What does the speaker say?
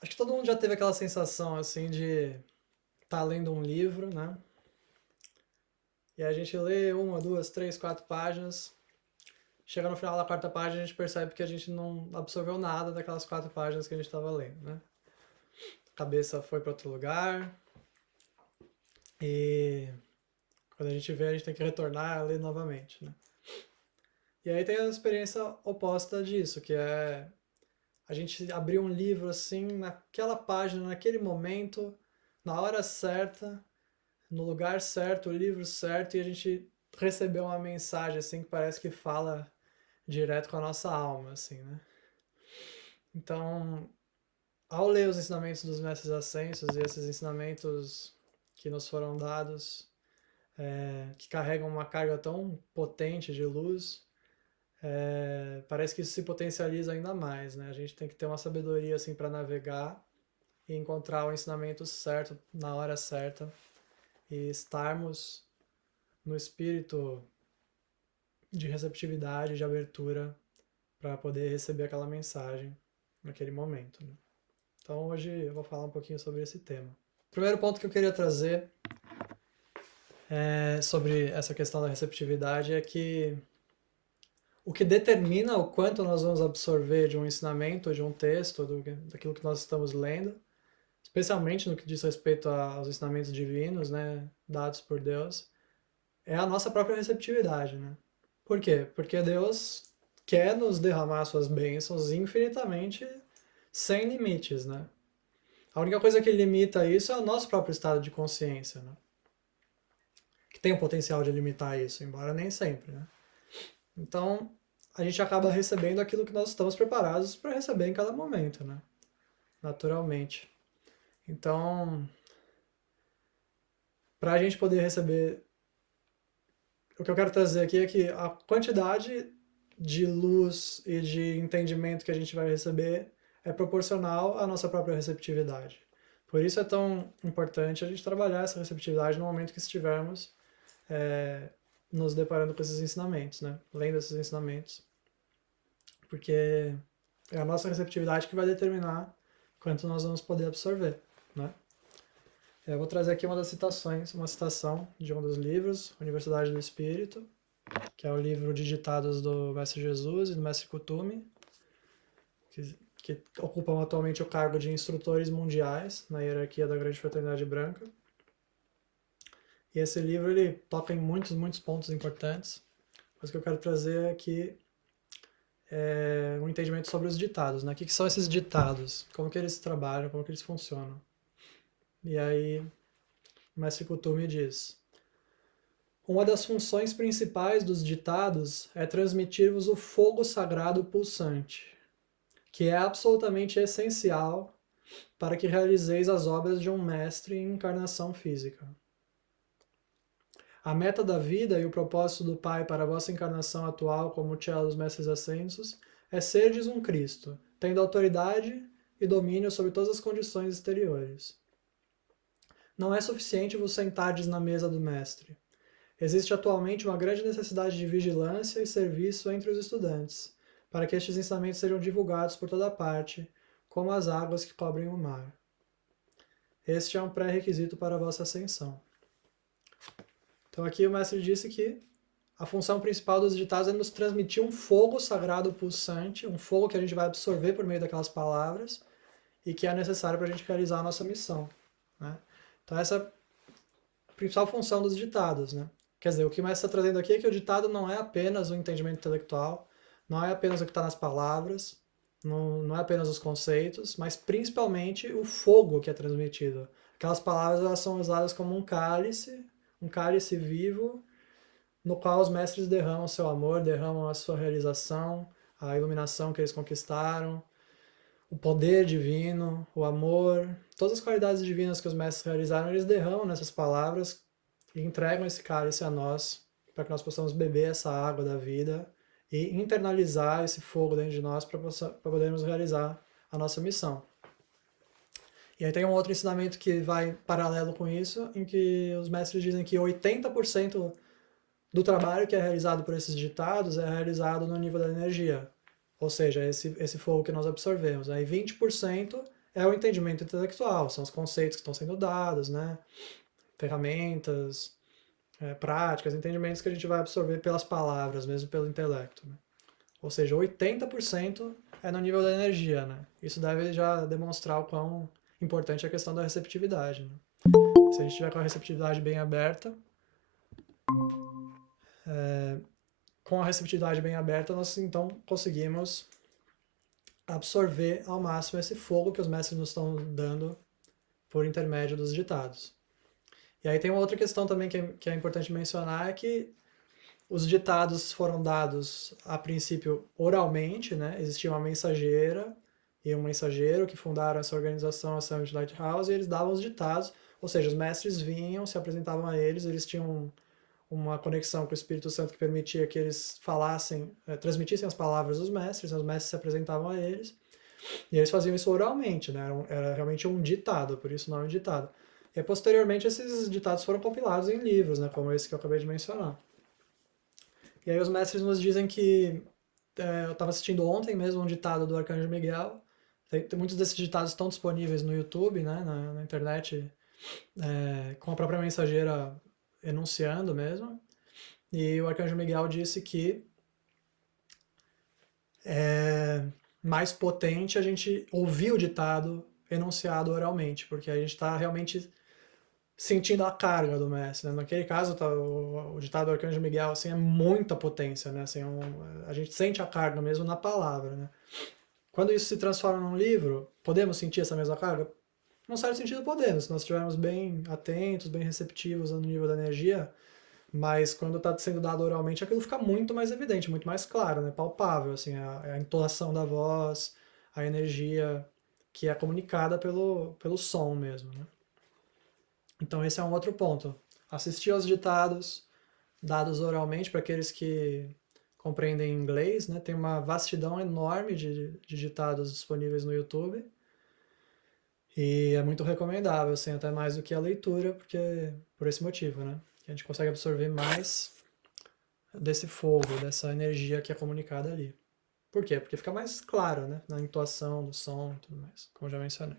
Acho que todo mundo já teve aquela sensação assim de estar lendo um livro, né? E a gente lê uma, duas, três, quatro páginas. Chega no final da quarta página, a gente percebe que a gente não absorveu nada daquelas quatro páginas que a gente estava lendo, né? A cabeça foi para outro lugar e quando a gente vê, a gente tem que retornar a ler novamente, né? E aí tem a experiência oposta disso, que é a gente abrir um livro assim, naquela página, naquele momento, na hora certa, no lugar certo, o livro certo, e a gente recebeu uma mensagem assim que parece que fala direto com a nossa alma, assim, né? Então, ao ler os ensinamentos dos mestres ascensos e esses ensinamentos que nos foram dados, que carregam uma carga tão potente de luz, parece que isso se potencializa ainda mais, né? A gente tem que ter uma sabedoria assim para navegar e encontrar o ensinamento certo na hora certa e estarmos no espírito de receptividade, de abertura para poder receber aquela mensagem naquele momento, né? Então hoje eu vou falar um pouquinho sobre esse tema. O primeiro ponto que eu queria trazer sobre essa questão da receptividade é que o que determina o quanto nós vamos absorver de um ensinamento, de um texto, daquilo que nós estamos lendo, especialmente no que diz respeito aos ensinamentos divinos, né, dados por Deus, é a nossa própria receptividade, né? Por quê? Porque Deus quer nos derramar suas bênçãos infinitamente, sem limites, né? A única coisa que limita isso é o nosso próprio estado de consciência, né? Que tem o potencial de limitar isso, embora nem sempre, né? Então, a gente acaba recebendo aquilo que nós estamos preparados para receber em cada momento, né? Naturalmente. Então, para a gente poder receber, o que eu quero trazer aqui é que a quantidade de luz e de entendimento que a gente vai receber é proporcional à nossa própria receptividade. Por isso é tão importante a gente trabalhar essa receptividade no momento que estivermos é, nos deparando com esses ensinamentos, né? Lendo esses ensinamentos. Porque é a nossa receptividade que vai determinar quanto nós vamos poder absorver, né? Eu vou trazer aqui uma das citações, uma citação de um dos livros, Universidade do Espírito, que é o livro de ditados do Mestre Jesus e do Mestre Kutumi, que ocupam atualmente o cargo de instrutores mundiais na hierarquia da Grande Fraternidade Branca. E esse livro ele toca em muitos, muitos pontos importantes. Mas o que eu quero trazer aqui é um entendimento sobre os ditados, né? O que são esses ditados? Como que eles trabalham? Como que eles funcionam? E aí, o Mestre Kutumi diz: uma das funções principais dos ditados é transmitir-vos o fogo sagrado pulsante, que é absolutamente essencial para que realizeis as obras de um mestre em encarnação física. A meta da vida e o propósito do Pai para a vossa encarnação atual como Tchela dos Mestres Ascensos é serdes um Cristo, tendo autoridade e domínio sobre todas as condições exteriores. Não é suficiente vos sentardes na mesa do Mestre. Existe atualmente uma grande necessidade de vigilância e serviço entre os estudantes, para que estes ensinamentos sejam divulgados por toda parte, como as águas que cobrem o mar. Este é um pré-requisito para a vossa ascensão. Então aqui o mestre disse que a função principal dos ditados é nos transmitir um fogo sagrado pulsante, um fogo que a gente vai absorver por meio daquelas palavras e que é necessário para a gente realizar a nossa missão, né? Então essa é a principal função dos ditados, né? Quer dizer, o que o mestre está trazendo aqui é que o ditado não é apenas o entendimento intelectual, não é apenas o que está nas palavras, não é apenas os conceitos, mas principalmente o fogo que é transmitido. Aquelas palavras elas são usadas como um cálice vivo, no qual os mestres derramam seu amor, derramam a sua realização, a iluminação que eles conquistaram, o poder divino, o amor, todas as qualidades divinas que os mestres realizaram, eles derramam nessas palavras e entregam esse cálice a nós, para que nós possamos beber essa água da vida e internalizar esse fogo dentro de nós para podermos realizar a nossa missão. E aí tem um outro ensinamento que vai paralelo com isso, em que os mestres dizem que 80% do trabalho que é realizado por esses ditados é realizado no nível da energia, ou seja, esse fogo que nós absorvemos. Aí 20% é o entendimento intelectual, são os conceitos que estão sendo dados, né? Ferramentas, práticas, entendimentos que a gente vai absorver pelas palavras, mesmo pelo intelecto, né? Ou seja, 80% é no nível da energia, né? Isso deve já demonstrar o quão importante é a questão da receptividade, né? Se a gente tiver com a receptividade bem aberta, com a receptividade bem aberta, nós então conseguimos absorver ao máximo esse fogo que os mestres nos estão dando por intermédio dos ditados. E aí tem uma outra questão também que é importante mencionar, é que os ditados foram dados, a princípio, oralmente, né? Existia uma mensageira e um mensageiro que fundaram essa organização, a Summit Lighthouse, e eles davam os ditados, ou seja, os mestres vinham, se apresentavam a eles, eles tinham uma conexão com o Espírito Santo que permitia que eles falassem, transmitissem as palavras dos mestres, os mestres se apresentavam a eles, e eles faziam isso oralmente, né? Era realmente um ditado, por isso o nome ditado. E posteriormente esses ditados foram compilados em livros, né? Como esse que eu acabei de mencionar. E aí os mestres nos dizem que, eu estava assistindo ontem mesmo um ditado do Arcanjo Miguel, muitos desses ditados estão disponíveis no YouTube, né? Na internet, com a própria mensageira enunciando mesmo. E o Arcanjo Miguel disse que é mais potente a gente ouvir o ditado enunciado oralmente, porque a gente está realmente sentindo a carga do mestre, né? Naquele caso, tá, o ditado do Arcanjo Miguel assim, é muita potência, né? Assim, a gente sente a carga mesmo na palavra, né? Quando isso se transforma num livro, podemos sentir essa mesma carga? Num certo sentido, podemos, se nós estivermos bem atentos, bem receptivos no nível da energia, mas quando está sendo dado oralmente, aquilo fica muito mais evidente, muito mais claro, né? Palpável, assim, a entonação da voz, a energia que é comunicada pelo som mesmo, né? Então esse é um outro ponto. Assistir aos ditados dados oralmente para aqueles que compreendem inglês, né? Tem uma vastidão enorme de ditados disponíveis no YouTube. E é muito recomendável, assim, até mais do que a leitura, porque por esse motivo, né? Que a gente consegue absorver mais desse fogo, dessa energia que é comunicada ali. Por quê? Porque fica mais claro, né? Na entoação do som e tudo mais, como já mencionei.